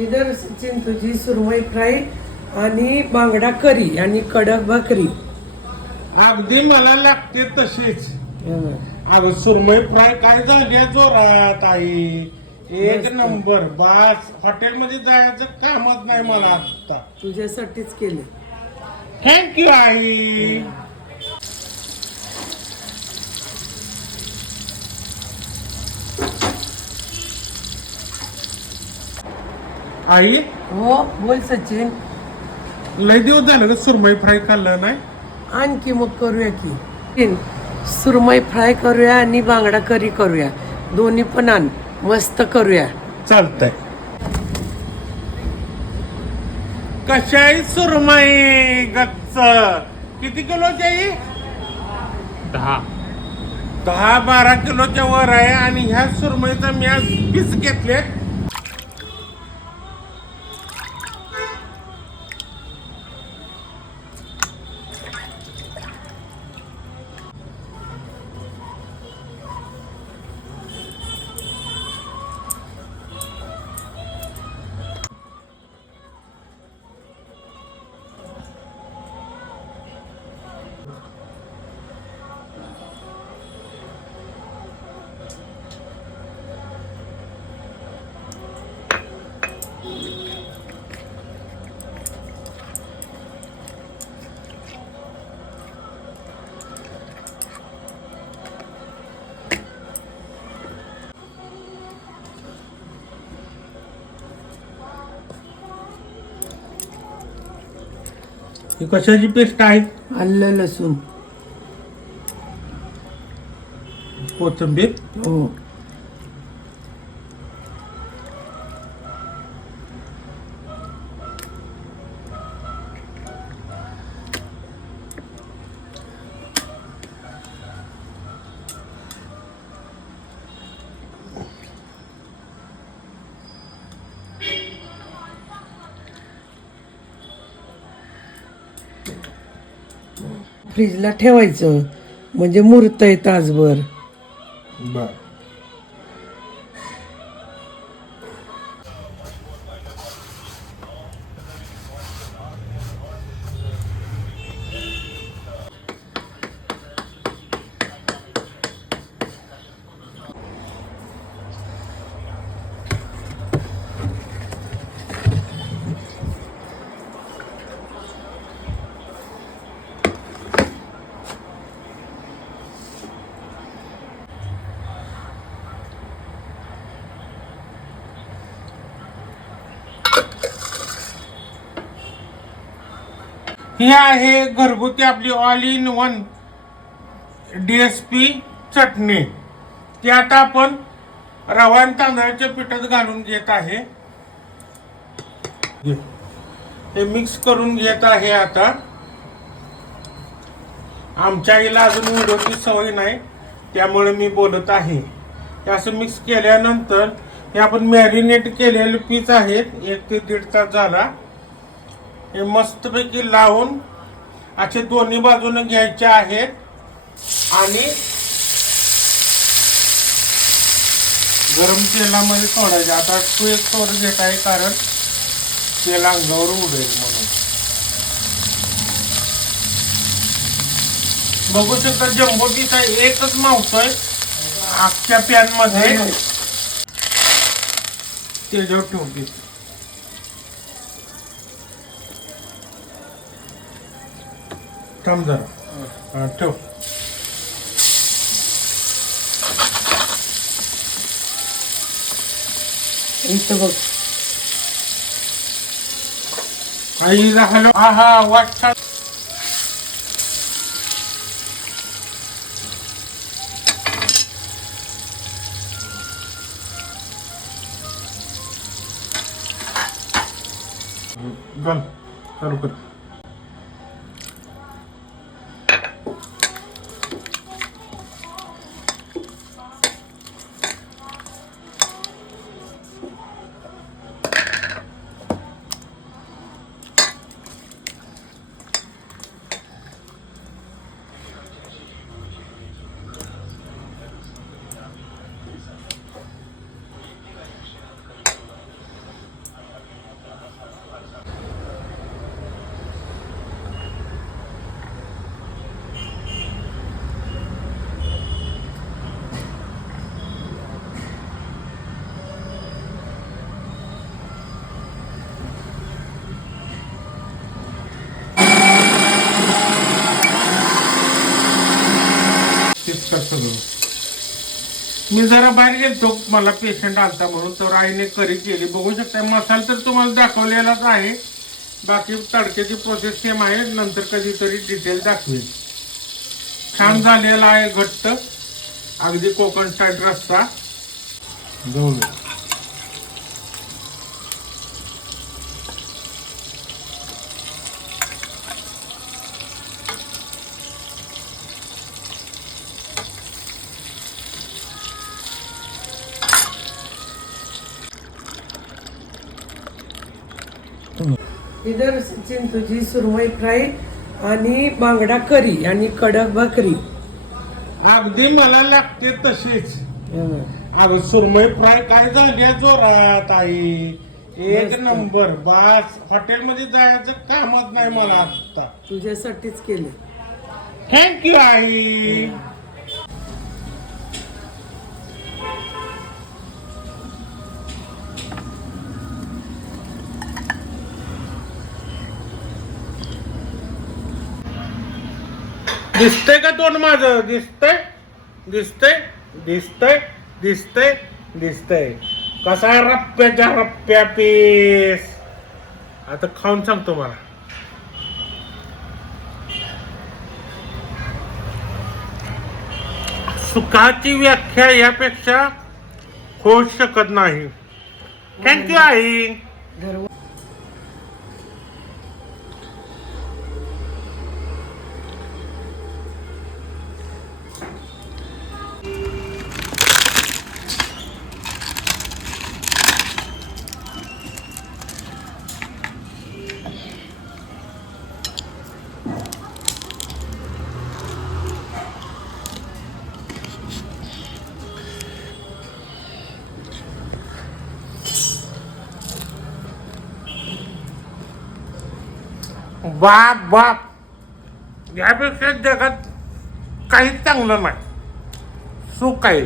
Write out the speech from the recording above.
इधर सचिन तुझी सुरमई फ्राय आणि बांगडा करी आणि कडक भाकरी अगदी मला लागते तशीच. अगं सुरमई फ्राय काय झाली जोरात आई? एक. नंबर. बास हॉटेलमध्ये जायचं कामच नाही मला आता. तुझ्यासाठीच केले. थँक्यू आई. आई? हो बोल सचिन. लय दिवस झालं ग सुरमई फ्राय खाल्लं नाही. आणखी मग करूया की. तीन, सुरमई फ्राय करूया आणि बांगडा करी करूया. दोन्ही पण आण. मस्त करूया. चालतंय. कशाही सुरमई गच्च? किती किलोची आई दहा. दहा बारा किलोच्या वर आहे आणि ह्या सुरमईचा मी आज पीस घेतले ही कशाची पेस्ट आहे? आलं लसूण. कोथिंबीर? हो. फ्रीजला ठेवायचं. म्हणजे मुरत आहे तासभर. बर. ही आहे घरगुती आपली all in one D S P चटणी. ती आता आपण रवा आणि तांदळाच्या पिठात घालून घेत आहे. हे मिक्स करून घेत आहे आता. आमच्या आईला अजून व्हिडिओची सवय नाही त्यामुळे मी बोलत आहे. असं मिक्स केल्यानंतर हे आपण मॅरिनेट केलेले पीस आहेत एक ते दीड तास झाला. हे मस्तपैकी लावून असे दोन्ही बाजूने घ्यायचे आहेत. आणि गरम तेलामध्ये सोडायचे. आता तू एक सोड घेत आहे कारण तेल अंगावर उडेल म्हणून. बघू शकता जम्बो पीस आहे. एकच मावतोय. अख्ख्या पॅनमध्ये त्याच्यावर ठेवून थांब जरा हा, ठेव इथं बघ आई हॅलो हा हा वाटतात घाल चालू कर सगळं मी जरा बाहेर गेलतो मला पेशंट आलता म्हणून तर आईने करी केली. बघू शकता मसाला तर तुम्हाला दाखवलेलाच आहे. बाकी तडक्याची प्रोसेस सेम आहे नंतर कधीतरी डिटेल दाखवेल छान झालेला आहे घट्ट. अगदी कोकण स्टाईल रस्ता. जाऊ इधर सचिन तुझी सुरमई फ्राय आणि बांगडा करी आणि कडक भाकरी. अगदी मला लागते तशीच. अगं सुरमई फ्राय काय झाली जोरात आई? एक. नंबर. बास हॉटेलमध्ये जायचं कामच नाही मला आता. तुझ्यासाठीच केले थँक्यू आई. दिसतंय का तोंड माझं? दिसतंय. दिसतंय. दिसतंय. दिसतंय. दिसतंय. कसा रप्प्याच्या रप्प्या पीस आता खाऊन सांगतो मला सुखाची व्याख्या यापेक्षा होऊ शकत नाही. थँक्यू आई. बाप बाप यापेक्षा जगात काहीच चांगलं नाही. सुख आहे